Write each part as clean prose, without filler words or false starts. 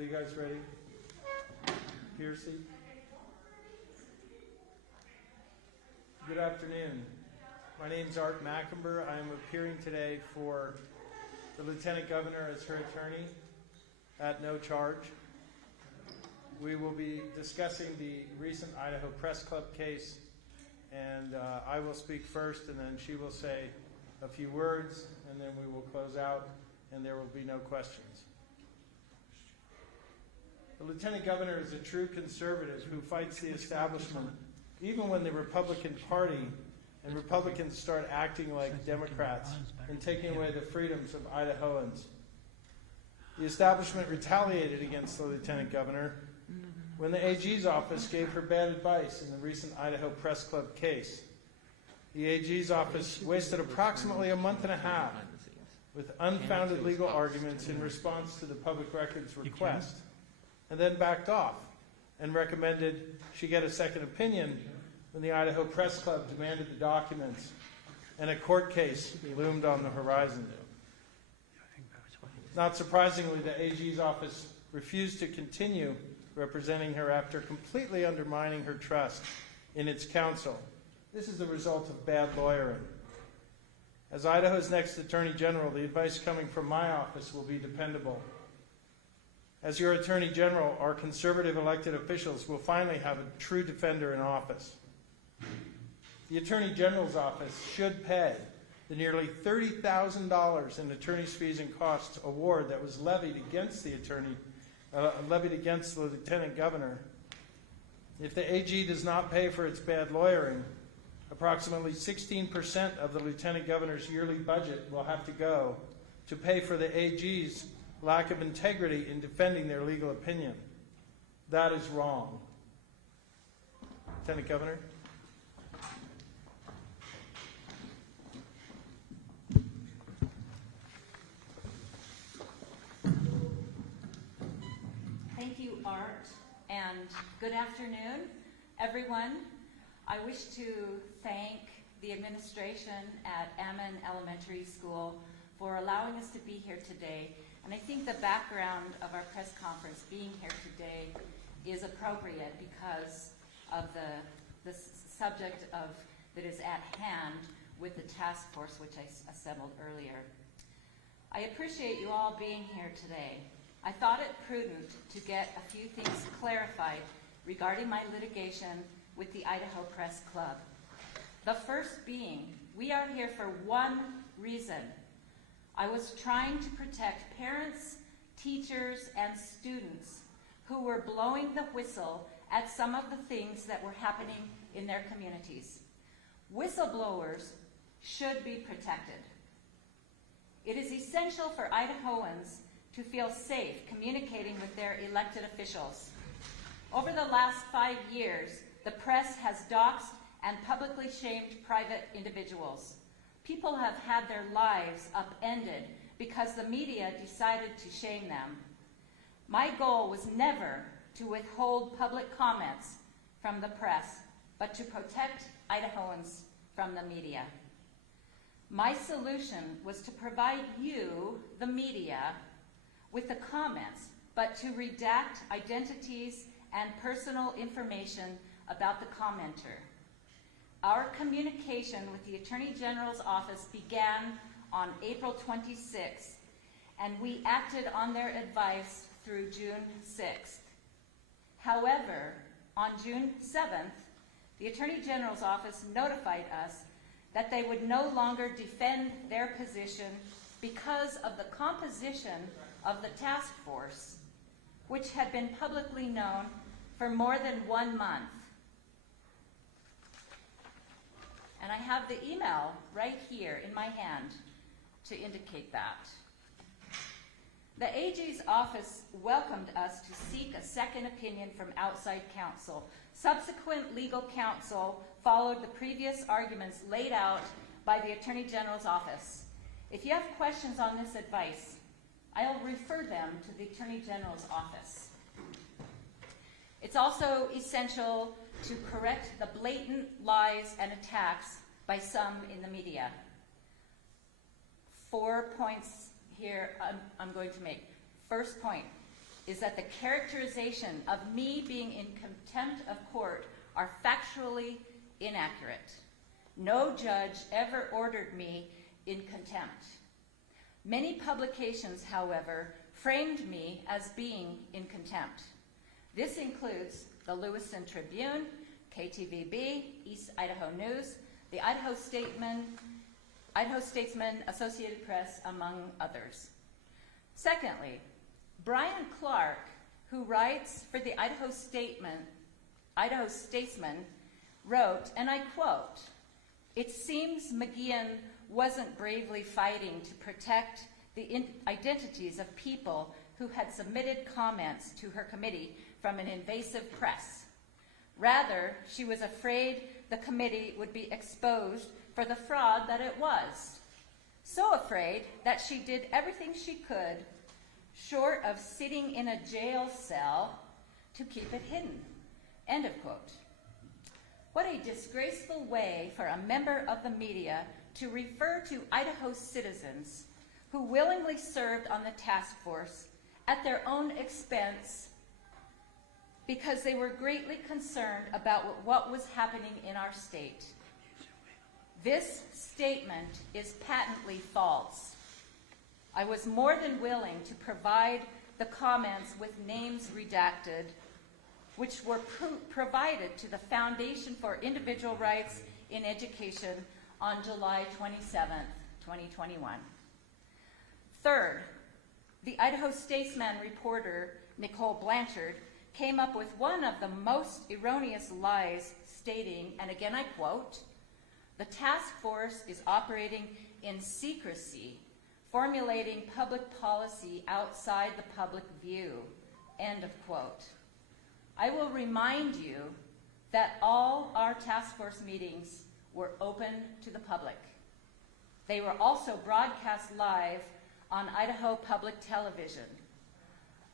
So you guys ready? Piercy? Good afternoon. My name is Art Mackenber. I am appearing today for the Lieutenant Governor as her attorney at no charge. We will be discussing the recent Idaho Press Club case, and I will speak first, and then she will say a few words, and then we will close out, and there will be no questions. The Lieutenant Governor is a true conservative who fights the establishment, even when the Republican Party and Republicans start acting like Democrats and taking away the freedoms of Idahoans. The establishment retaliated against the Lieutenant Governor when the AG's office gave her bad advice in the recent Idaho Press Club case. The AG's office wasted approximately a month and a half with unfounded legal arguments in response to the public records request, and then backed off and recommended she get a second opinion when the Idaho Press Club demanded the documents and a court case loomed on the horizon. Not surprisingly, the AG's office refused to continue representing her after completely undermining her trust in its counsel. This is the result of bad lawyering. As Idaho's next Attorney General, the advice coming from my office will be dependable. As your Attorney General, our conservative elected officials will finally have a true defender in office. The Attorney General's office should pay the nearly $30,000 in attorney's fees and costs award that was levied against the Lieutenant Governor. If the AG does not pay for its bad lawyering, approximately 16% of the Lieutenant Governor's yearly budget will have to go to pay for the AG's lack of integrity in defending their legal opinion. That is wrong. Lieutenant Governor? Thank you, Art, and good afternoon, everyone. I wish to thank the administration at Ammon Elementary School for allowing us to be here today. And I think the background of our press conference being here today is appropriate because of the subject that is at hand with the task force which I assembled earlier. I appreciate you all being here today. I thought it prudent to get a few things clarified regarding my litigation with the Idaho Press Club. The first being, we are here for one reason. I was trying to protect parents, teachers, and students who were blowing the whistle at some of the things that were happening in their communities. Whistleblowers should be protected. It is essential for Idahoans to feel safe communicating with their elected officials. Over the last 5 years, the press has doxxed and publicly shamed private individuals. People have had their lives upended because the media decided to shame them. My goal was never to withhold public comments from the press, but to protect Idahoans from the media. My solution was to provide you, the media, with the comments, but to redact identities and personal information about the commenter. Our communication with the Attorney General's office began on April 26th, and we acted on their advice through June 6th. However, on June 7th, the Attorney General's office notified us that they would no longer defend their position because of the composition of the task force, which had been publicly known for more than 1 month. And I have the email right here in my hand to indicate that. The AG's office welcomed us to seek a second opinion from outside counsel. Subsequent legal counsel followed the previous arguments laid out by the Attorney General's office. If you have questions on this advice, I'll refer them to the Attorney General's office. It's also essential to correct the blatant lies and attacks by some in the media. 4 points here I'm going to make. First point is that the characterization of me being in contempt of court are factually inaccurate. No judge ever ordered me in contempt. Many publications, however, framed me as being in contempt. This includes the Lewiston Tribune, KTVB, East Idaho News, the Idaho Statesman, Associated Press, among others. Secondly, Brian Clark, who writes for the Idaho Statesman, wrote, and I quote, "It seems McGeachin wasn't bravely fighting to protect the identities of people who had submitted comments to her committee from an invasive press. Rather, she was afraid the committee would be exposed for the fraud that it was. So afraid that she did everything she could, short of sitting in a jail cell, to keep it hidden." End of quote. What a disgraceful way for a member of the media to refer to Idaho citizens who willingly served on the task force at their own expense because they were greatly concerned about what was happening in our state. This statement is patently false. I was more than willing to provide the comments with names redacted, which were provided to the Foundation for Individual Rights in Education on July 27, 2021. Third, the Idaho Statesman reporter, Nicole Blanchard, came up with one of the most erroneous lies, stating, and again I quote, "The task force is operating in secrecy, formulating public policy outside the public view." End of quote. I will remind you that all our task force meetings were open to the public. They were also broadcast live on Idaho Public Television.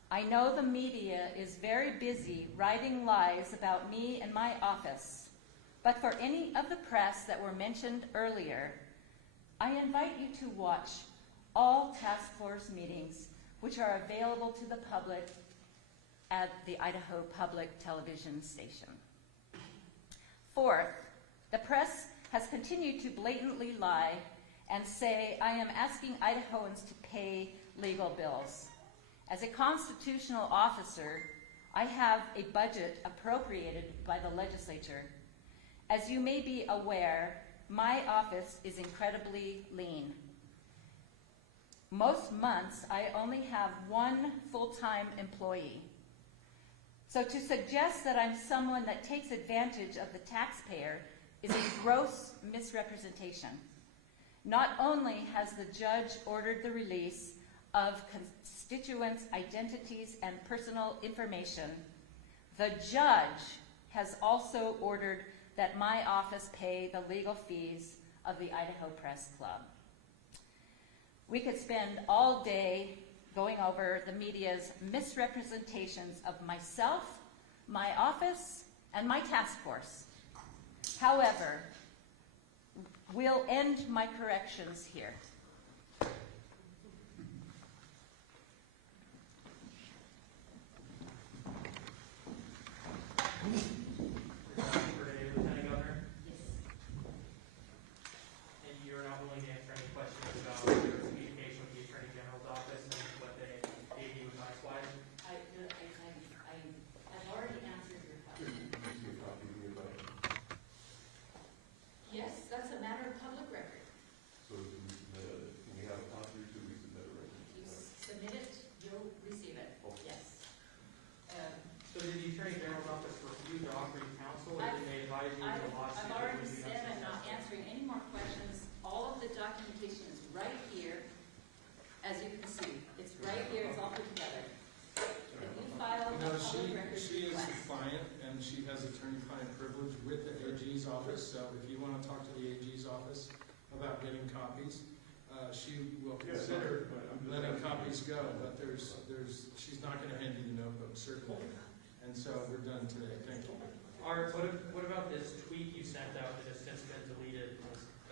I know the media is very busy writing lies about me and my office, but for any of the press that were mentioned earlier, I invite you to watch all task force meetings, which are available to the public at the Idaho Public Television station. Fourth, the press has continued to blatantly lie and say I am asking Idahoans to pay legal bills. As a constitutional officer, I have a budget appropriated by the legislature. As you may be aware, my office is incredibly lean. Most months, I only have one full-time employee. So to suggest that I'm someone that takes advantage of the taxpayer is a gross misrepresentation. Not only has the judge ordered the release of constituents' identities and personal information, the judge has also ordered that my office pay the legal fees of the Idaho Press Club. We could spend all day going over the media's misrepresentations of myself, my office, and my task force. However, we'll end my corrections here. Lieutenant Governor? Yes. And you're not willing to answer any questions about your communication with the Attorney General's office and what they gave you advice-wise? I've already answered your question. Yes, that's a matter of public record. So do we submit it? Can we have a copy or do we submit a record? You submit it, you'll receive it. Yes. So did the Attorney General's office refuse to offer you counsel, or did they advise you of the lawsuit? I've already said I'm not answering any more questions. All of the documentation is right here, as you can see. It's right here, it's all put together. If you file a public record She is the request. client, and she has attorney-client privilege with the AG's office, so if you want to talk to the AG's office about getting copies, she will consider letting copies go, but she's not going to hand you the notebook, certainly. And so we're done today. Thank you. What about this tweet you sent out that has since been deleted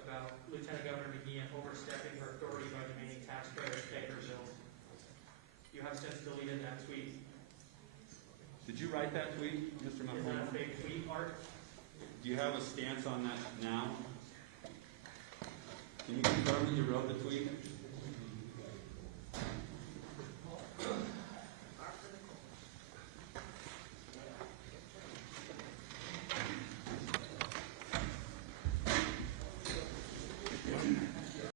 about Lieutenant Governor McGeachin overstepping her authority by demanding taxpayers pay her bills? You have since deleted that tweet. write that tweet, Mr. Is that a Mahoney? fake tweet, Art? Do you have a stance on that now? Can you confirm that you wrote the tweet?